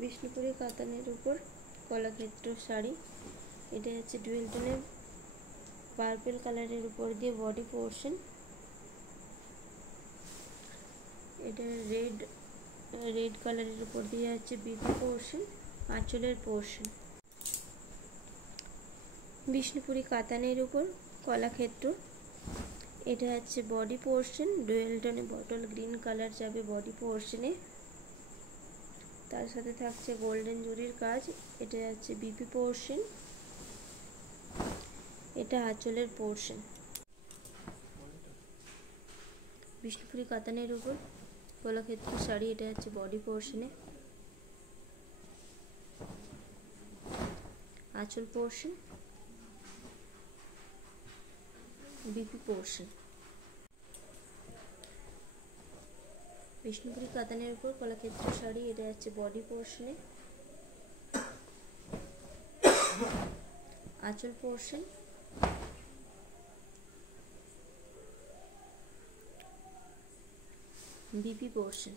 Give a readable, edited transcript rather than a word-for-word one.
বিষ্ণুপুরি কাতানের উপর কলাক্ষেত্র শাড়ি। এটা হচ্ছে ডুয়েল টোনের পার্পল কালারের উপর দিয়ে বডি পোর্শন। এটা রেড কালারের উপর দিয়ে হচ্ছে বিপি পোর্শন, আঁচলের পোর্শন। বিষ্ণুপুরি কাতানের উপর কলাক্ষেত্র, এটা হচ্ছে বডি পোর্শন। ডুয়েল টোনে বটল গ্রিন কালার যাবে বডি পোর্শনে, তার সাথে থাকছে গোল্ডেন জরির কাজ। এটা হচ্ছে বিপি পোর্শন, এটা আঁচলের পোর্শন। বিষ্ণুপুরি কাতানের উপর কলাক্ষেত্র শাড়ি, এটা হচ্ছে বডি পোর্শনে, আঁচল পোর্শন, বিপি পোর্শন। বিষ্ণুপুরি কাতানের উপর কলাক্ষেত্র শাড়ি, এটা হচ্ছে বডি পোর্শনে, আঁচল পোর্শন, বিপি পোর্শন।